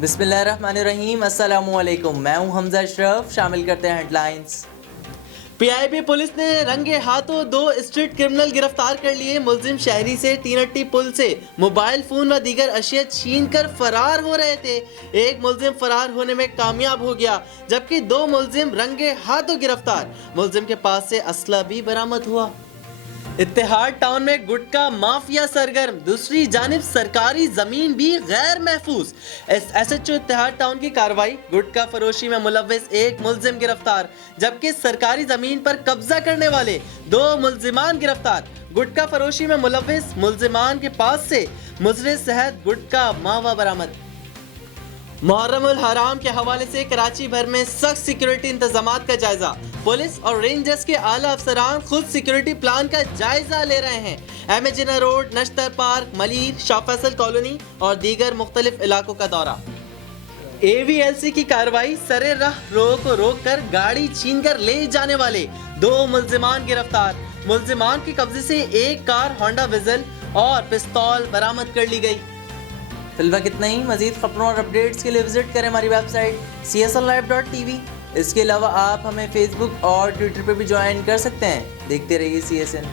بسم اللہ الرحمن الرحیم، السلام علیکم، میں ہوں حمزہ اشرف۔ شامل کرتے ہیں headlines. P I B police نے رنگے ہاتھوں 2 اسٹریٹ کرمنل گرفتار کر لیے۔ ملزم شہری سے تینٹی پل سے موبائل فون و دیگر اشیاء چھین کر فرار ہو رہے تھے۔ ایک ملزم فرار ہونے میں کامیاب ہو گیا جبکہ 2 ملزم رنگے ہاتھوں گرفتار۔ ملزم کے پاس سے اسلحہ بھی برآمد ہوا۔ اتحاد ٹاؤن میں گٹکا مافیا سرگرم، دوسری جانب سرکاری زمین بھی غیر محفوظ۔ ایس ایچ او اتحاد ٹاؤن کی کارروائی، گٹکا فروشی میں ملوث ایک ملزم گرفتار جبکہ سرکاری زمین پر قبضہ کرنے والے 2 ملزمان گرفتار۔ گٹکا فروشی میں ملوث ملزمان کے پاس سے مضر صحت گٹکا ماوا برآمد۔ محرم الحرام کے حوالے سے کراچی بھر میں سخت سیکیورٹی انتظامات کا جائزہ۔ پولیس اور رینجرز کے اعلیٰ افسران خود سیکیورٹی پلان کا جائزہ لے رہے ہیں۔ ایم اے جناح روڈ، نشتر پارک، ملیر، شاہ فیصل کالونی اور دیگر مختلف علاقوں کا دورہ۔ اے وی ایل سی کی کارروائی، سر راہ کو روک کر گاڑی چھین کر لے جانے والے 2 ملزمان گرفتار۔ ملزمان کے قبضے سے ایک کار ہونڈا ویزل اور پستول برآمد کر لی گئی۔ فی الوقت اتنا ہی۔ مزید خبروں اور اپڈیٹس کے لیے وزٹ کریں ہماری ویب سائٹ cslive.tv۔ اس کے علاوہ آپ ہمیں فیس بک اور ٹویٹر پہ بھی جوائن کر سکتے ہیں۔ دیکھتے رہیے CSN۔